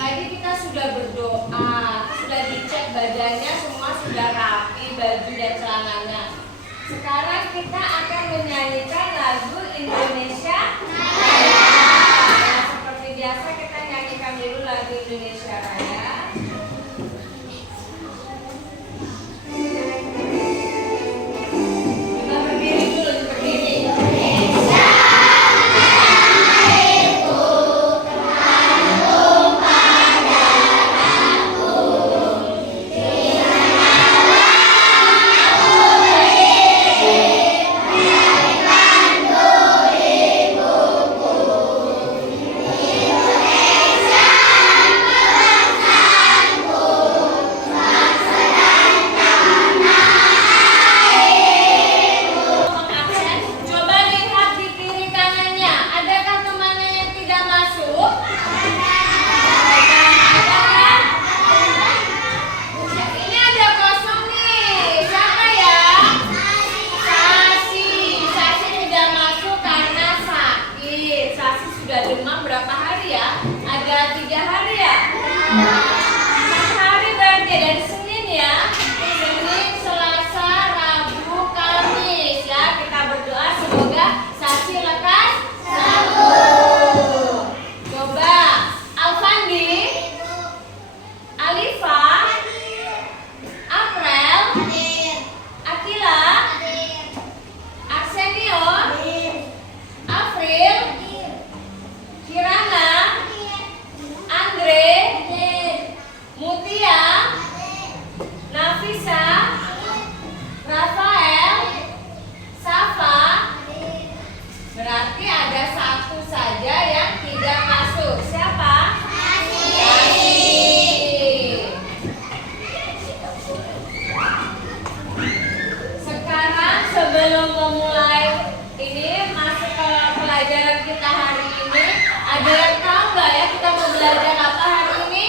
Tadi kita sudah berdoa, sudah dicek badannya semua sudah rapi, baju dan celananya. Sekarang kita akan menyanyikan lagu Indonesia Raya. Nah, seperti biasa kita nyanyikan dulu lagu Indonesia Raya. Kita berdiri dulu, berdiri. Berarti ada satu saja yang tidak masuk. Siapa? Sekarang sebelum memulai ini masuk ke pelajaran kita hari ini, ada yang tahu nggak ya kita mau belajar apa hari ini?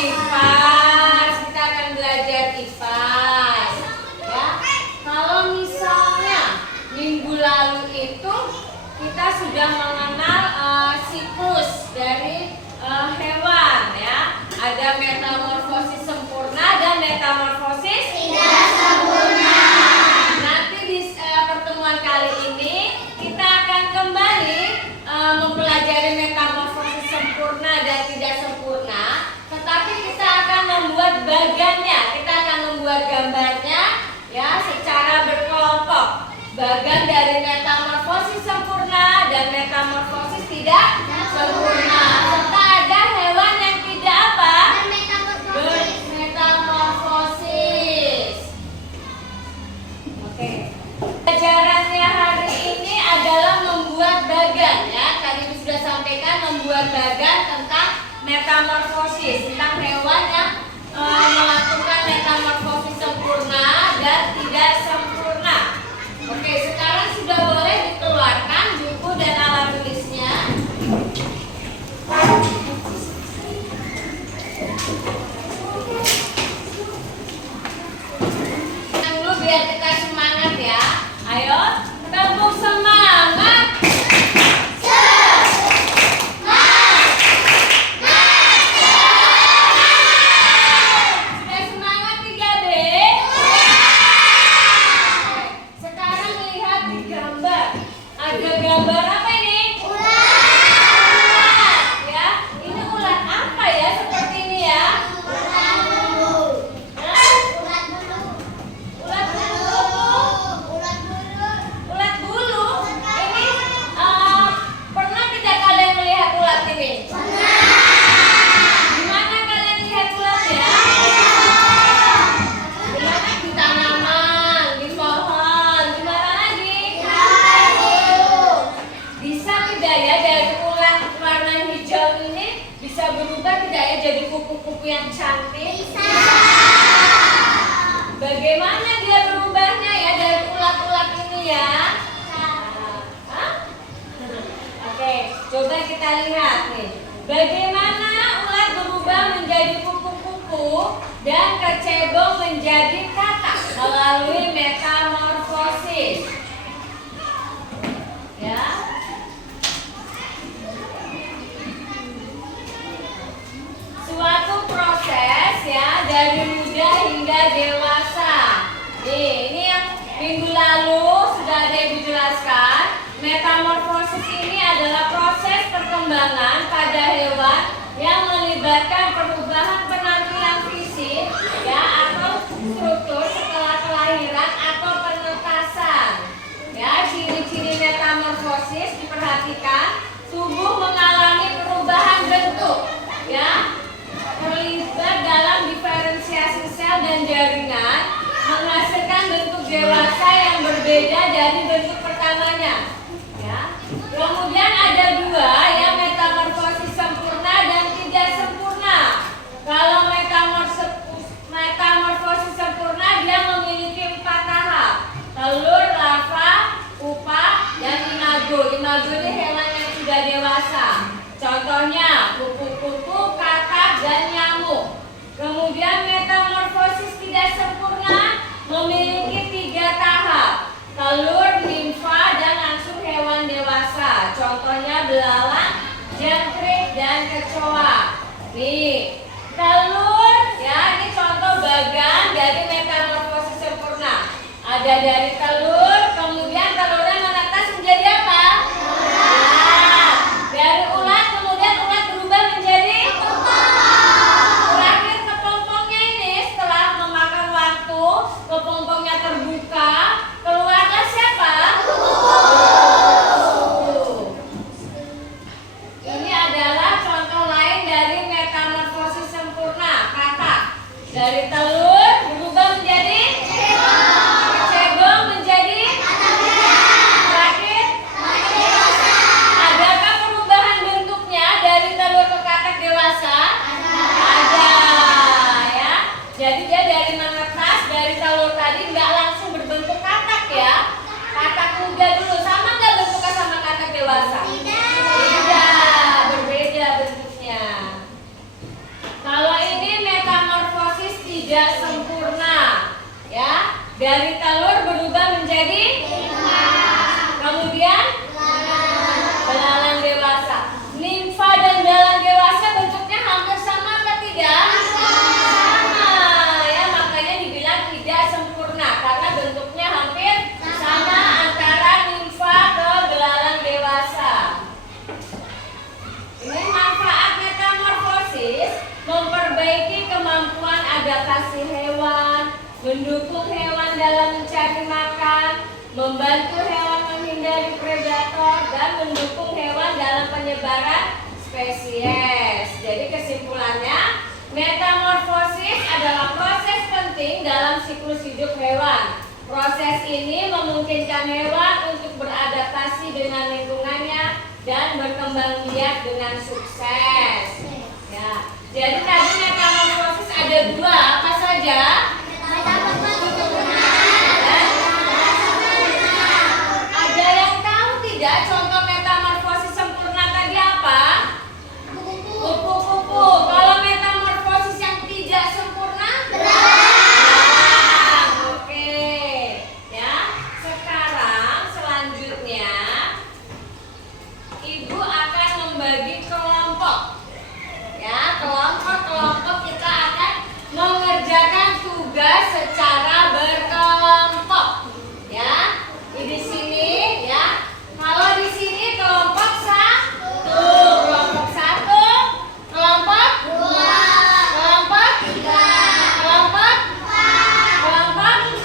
IPAS. Kita akan belajar IPAS. Ya. Kalau misalnya minggu lalu itu kita sudah mengenal siklus dari hewan ya. Ada metamorfosis sempurna dan metamorfosis tidak sempurna. Nanti di pertemuan kali ini kita akan kembali mempelajari metamorfosis sempurna dan tidak sempurna. Tetapi kita akan membuat bagannya. Kita akan membuat gambarnya ya secara berkelompok. Bagan dari metamorfosis sempurna dan metamorfosis tidak sempurna. Serta ada hewan yang tidak apa? Bermetamorfosis. Oke. Pelajarannya hari ini adalah membuat bagan ya. Tadi sudah sampaikan membuat bagan tentang metamorfosis, tentang hewan yang melakukan metamorfosis sempurna dan tidak sempurna. Oke, sekarang sudah boleh dikeluarkan buku dan alat tulisnya. Dulu biar kita semangat ya. Ayo, tepuk semangat. Kupu-kupu yang cantik. Bisa. Bagaimana dia berubahnya ya dari ulat-ulat ini ya? Oke, coba kita lihat nih. Bagaimana ulat berubah menjadi kupu-kupu dan kecebong menjadi katak melalui metamorfosis. Ya. dari muda hingga dewasa. Nih, ini yang minggu lalu sudah ada Ibu jelaskan. Metamorfosis ini adalah proses perkembangan pada hewan yang melibatkan perubahan penampilan fisik ya atau struktur setelah kelahiran atau penetasan. Ya, ciri-ciri metamorfosis diperhatikan, tubuh mengalami perubahan bentuk ya, terlibat dalam diferensiasi sel dan jaringan, menghasilkan bentuk dewasa yang berbeda dari bentuk pertamanya. Ya. Kemudian ada dua, yang metamorfosis sempurna dan tidak sempurna. Kalau metamorfosis sempurna dia memiliki 4 tahap: telur, larva, pupa, dan imago. Imago ini hewan yang sudah dewasa. Contohnya kupu-kupu, kakap, dan nyamuk. Kemudian metamorfosis tidak sempurna memiliki 3 tahap: telur, nimfa, dan langsung hewan dewasa. Contohnya belalang, jangkrik, dan kecoa. Nih, telur ya, ini contoh bagan dari metamorfosis sempurna. Ada dari telur, kemudian telurnya menetas menjadi apa? Ulat. Dari ulat, kemudian ulat berubah menjadi terakhir kepompongnya ini setelah memakan waktu, kepompongnya terbuka, keluarlah siapa? Ini adalah contoh lain dari metamorfosis sempurna. Kata dari telur berubah menjadi cebong, menjadi terakhir. Adakah perubahan bentuknya dari telur ke katak dewasa? Ada ya. Jadi dia dari menetas, dari telur tadi nggak langsung berbentuk katak ya. Katak muda dulu, sama nggak bentuknya sama katak dewasa? Tidak, berbeda bentuknya. Kalau ini metamorfosis tidak sempurna ya, dari telur berubah menjadi kemudian belalang dewasa. Nimfa dan belalang dewasa bentuknya hampir sama atau tidak? Sama ya, makanya dibilang tidak sempurna karena bentuknya hampir sama antara nimfa ke belalang dewasa. Ini manfaat metamorfosis: memperbaiki kemampuan adaptasi hewan, mendukung hewan dalam mencari makan, membantu hewan menghindari predator, dan mendukung hewan dalam penyebaran spesies. Jadi kesimpulannya, metamorfosis adalah proses penting dalam siklus hidup hewan. Proses ini memungkinkan hewan untuk beradaptasi dengan lingkungannya dan berkembang biak dengan sukses. Ya. Jadi tadi metamorfosis ada 2, apa saja? Ada yang tahu tidak contoh metamorfosis sempurna tadi apa? Kupu-kupu. Kalau metamorfosis yang tidak sempurna? Belalang. Oke. Ya. Sekarang selanjutnya Ibu akan membagi kelompok. Ya, kelompok-kelompok kita akan mengerjakan tugas secara berkelompok. Ya, di sini ya. Kalau di sini kelompok 1, kelompok 1, kelompok 2, kelompok 3, kelompok 4, kelompok 6.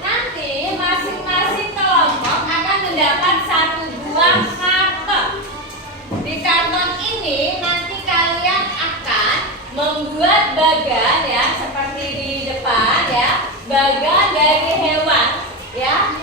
Nanti masing-masing kelompok akan mendapat 1 buah karton. Di karton ini nanti kalian akan membuat bagan ya, seperti di depan ya, bagan dari hewan ya,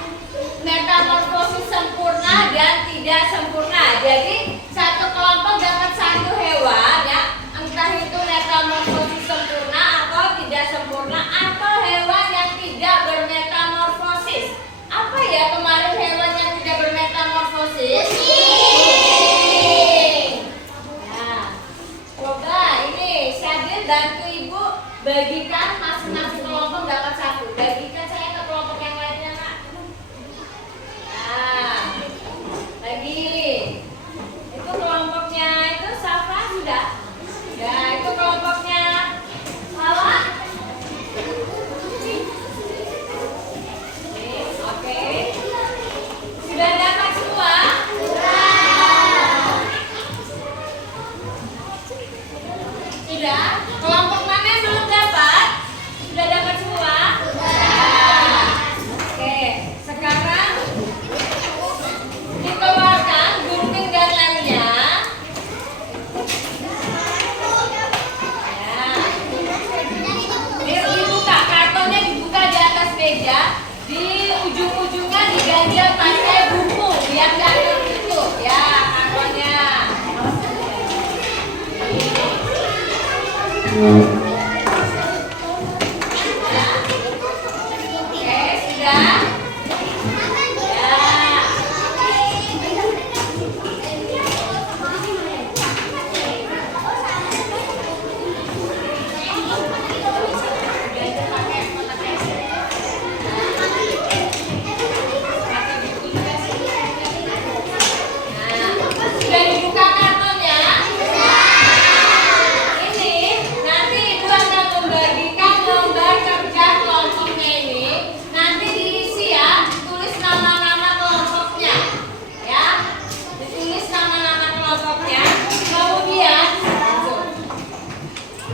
metamorfosis sempurna dan tidak sempurna. Jadi satu kelompok dapat 1 hewan ya, entah itu metamorfosis sempurna atau tidak sempurna, atau hewan yang tidak bermetamorfosis. Apa ya kemarin hewan yang tidak bermetamorfosis? Coba ini Syadil bantu Ibu bagikan masing-masing kelompok dapat 1. Bagikan saya ke kelompok yang lainnya, Nak. Nah, lagi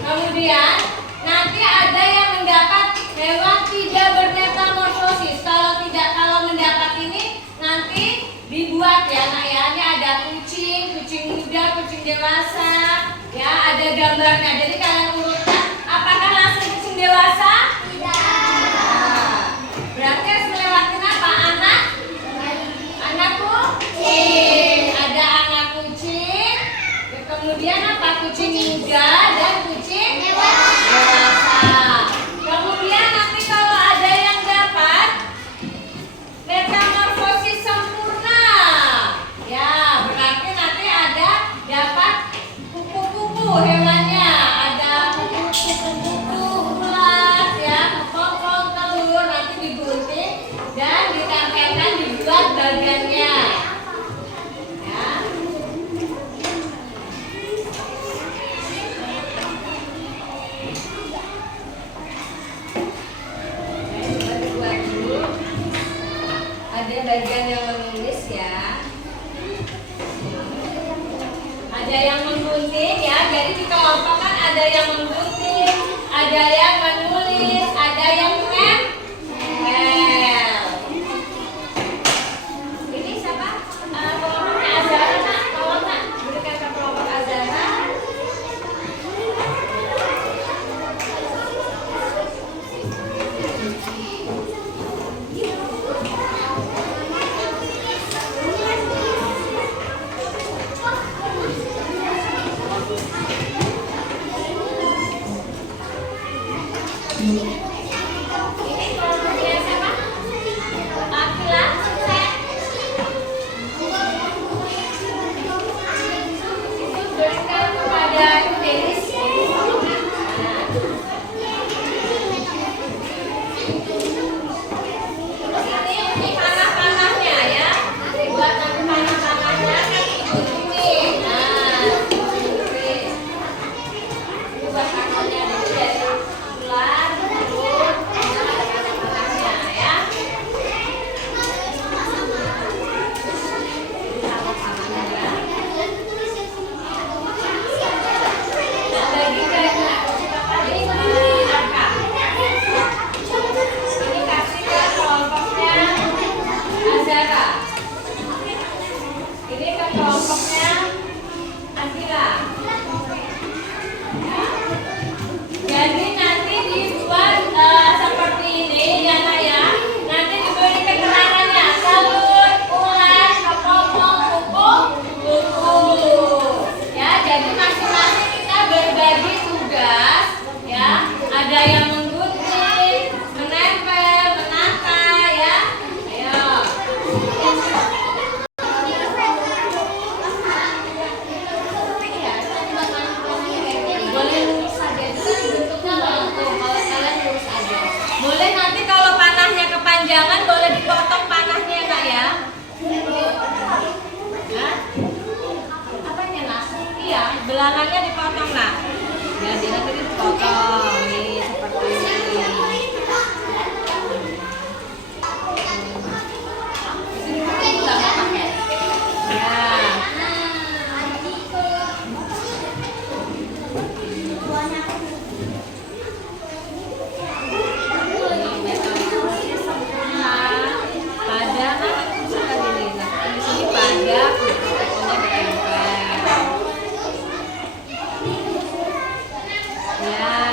Kemudian nanti ada yang mendapat hewan tidak bermetamorfosis. Kalau mendapat ini nanti dibuat ya nak ya. Ini ada kucing muda, kucing dewasa, ya ada gambarnya. Jadi kalian urutkan. Apakah langsung kucing dewasa? Tidak. Berarti harus melewati apa? Anak kucing. Ada anak kucing. Kemudian apa? Kucing muda dan kucing dewasa. Kemudian nanti kalau ada yang dapat metamorfosis sempurna, ya berarti nanti ada dapat kupu-kupu hewannya. Ada kupu-kupu ulat ya, kokong telur nanti digunting dan ditempelkan dibuat bagannya. Ada bagian yang menulis ya, ada yang menggunting ya, jadi dikelompokkan ada yang menggunting, ada yang menulis, ada yang menempel. Ini siapa? Kelompoknya Azara nak, tolong nak berikan ke kelompok Azara. Ini kelompoknya siapa? Akila. Itu berikan kepada Denis. Ini panah-panahnya ya. Dibuat nanti panah-panahnya kan ini. Nah, ini buat kakonya dari ular. Ini ke kelompoknya Akila. Jadi nanti dibuat seperti ini ya nak ya. Nanti diberi keterangannya telur, ulat, kepompong, kupu. Ya, jadi masing-masing kita berbagi tugas ya. Ada yang menggunting, menempel, menata ya. Ayo. Boleh lurus saja, itu kan bentuknya melengkung. Kalau kalian lurus aja. Boleh nanti kalau panahnya kepanjangan boleh dipotong panahnya nak ya. Hah? Apanya nak? Iya, belalangnya dipotong nak. Jadi nanti dipotong nih seperti ini. Ini nggak pakai. Ya. Ya,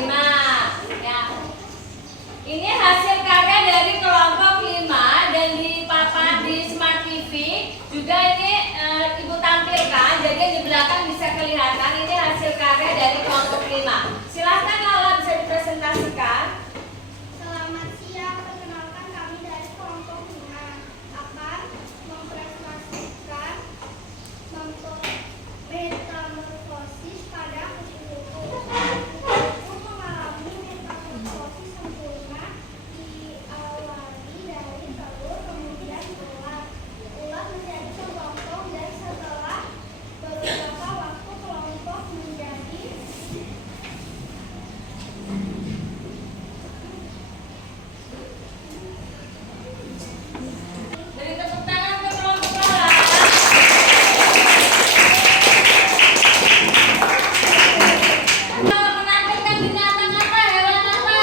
5. Ya. Ini hasil karya dari kelompok 5 dan dipapan di Smart TV. Juga ini Ibu tampilkan, jadi di belakang bisa kelihatan ini hasil karya dari kelompok 5. Silahkan Lala bisa dipresentasikan. Selamat siang, perkenalkan kami dari kelompok 5 akan mempresentasikan metamorfosis pada kupu-kupu. Kupu-kupu mengalami metamorfosis sempurna, diawali dari telur kemudian ulat. Ulat menjadi kelompok dan setelah beberapa waktu kelompok menjadi Beri tepuk tangan untuk kelompok Lala. Menampilkan binatang apa, hewan apa?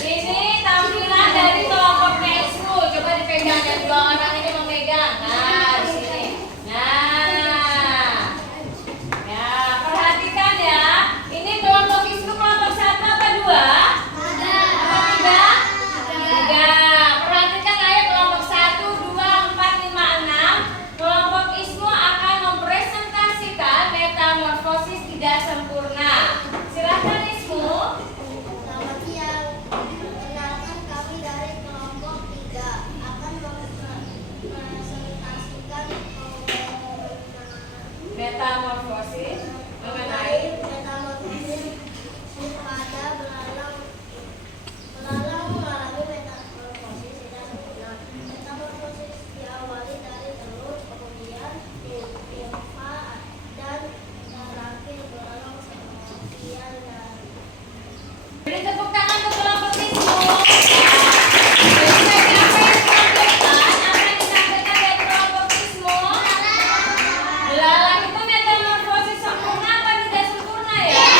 Ini tampilan dari kelompok Nesmu. Coba dipegang dan dua orang ini memegang. Nah, di sini. Nah, ya perhatikan ya. Ini kelompok Ismu kelompok 1 apa 2? Apa 3? 3. Perhatikan ayo kelompok 1, 2, 4, 5, 6. Kelompok Ismu akan mempresentasikan metamorfosis tidak sempurna. Silahkan Ismu. Selamat siang, perkenalkan kami dari kelompok 3 akan mempresentasikan Metamorfosis mengenai metamorfosis pada belalang. Belalang mengalami metamorfosis tidak sempurna. Metamorfosis diawali dari telur, kemudian nimfa, dan terakhir belalang sebagian dari. beri tepuk tangan untuk kelompok Ismu. Jadi tadi apa yang ditampilkan dari kelompok Ismu? Belalang itu metamorfosis sempurna apa tidak sempurna ya?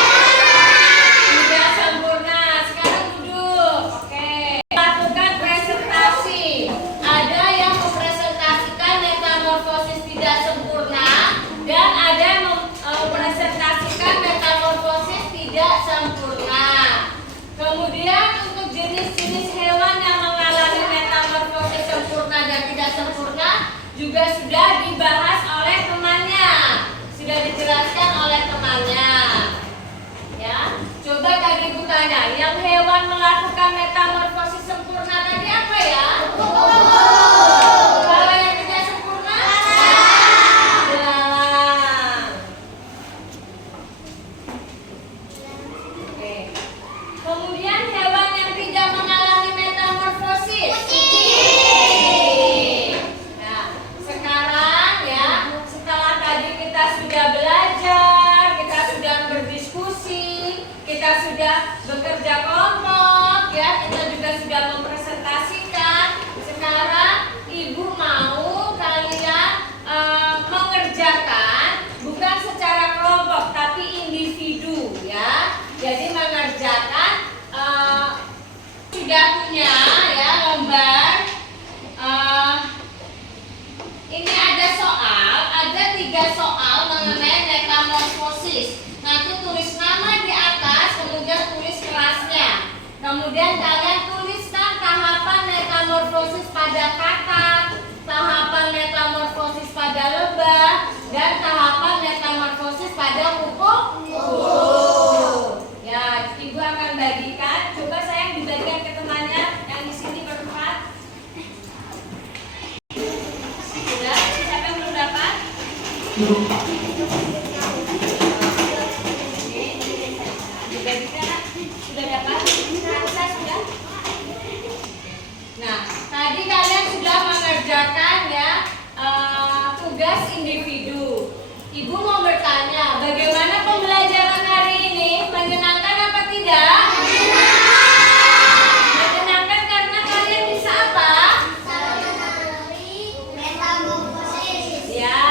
Tidak sempurna. Sekarang duduk. Oke. Lakukan presentasi. Ada yang mempresentasikan metamorfosis tidak sempurna dan ada yang mempresentasikan metamorfosis tidak sempurna. Kemudian untuk jenis-jenis hewan yang mengalami metamorfosis sempurna dan tidak sempurna juga sudah dibahas oleh temannya, sudah dijelaskan oleh temannya. Ya, coba tadi Ibu tanya, yang hewan melakukan metamorfosis sempurna tadi apa ya? Kalau yang tidak sempurna? Belalang. Oke. Kemudian hewan yang tidak mengalami metamorfosis. Nah, sekarang ya, setelah tadi kita sudah belajar, kita sudah berdiskusi, kita sudah bekerja kelompok, ya, kita juga sudah mempresentasikan. Sekarang Ibu mau kalian mengerjakan bukan secara kelompok tapi individu, ya. Jadi mengerjakan sudah punya ya lembar. Ini ada soal, ada 3 soal mengenai metamorfosis. Nanti tulis nama di atas, kemudian tulis kelasnya. Kemudian kalian tuliskan tahapan metamorfosis pada katak, tahapan metamorfosis pada lebah, dan tahapan metamorfosis pada kupu-kupu. Ya, Ibu akan bagikan. Coba sayang dibagikan ke temannya yang di sini berempat. Sudah? Siapa yang belum dapat? Dibagikan. Sudah dapat? Rasa sudah? Nah, tadi kalian sudah mengerjakan ya tugas individu. Ibu mau bertanya, bagaimana pembelajaran hari ini? Menyenangkan apa tidak? Menyenangkan karena kalian bisa apa? Metamorfosis. Ya,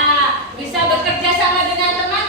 bisa bekerja sama dengan teman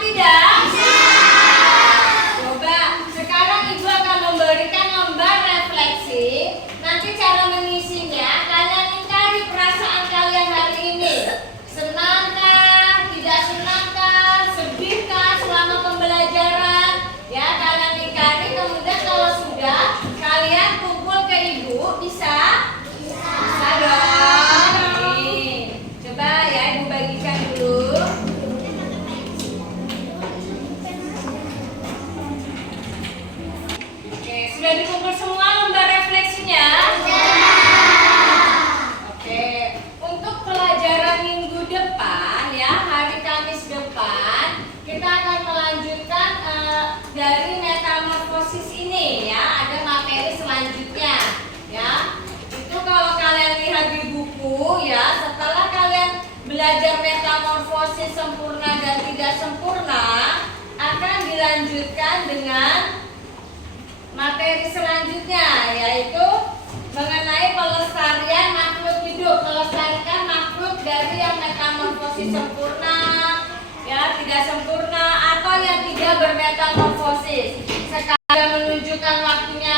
depan ya, hari Kamis depan kita akan melanjutkan dari metamorfosis ini ya. Ada materi selanjutnya ya. Itu kalau kalian lihat di buku ya, setelah kalian belajar metamorfosis sempurna dan tidak sempurna, akan dilanjutkan dengan materi selanjutnya, yaitu mengenai pelestarian makhluk hidup, melestarikan makhluk dari yang metamorfosis sempurna, ya tidak sempurna, atau yang tidak bermetamorfosis. Sekarang menunjukkan waktunya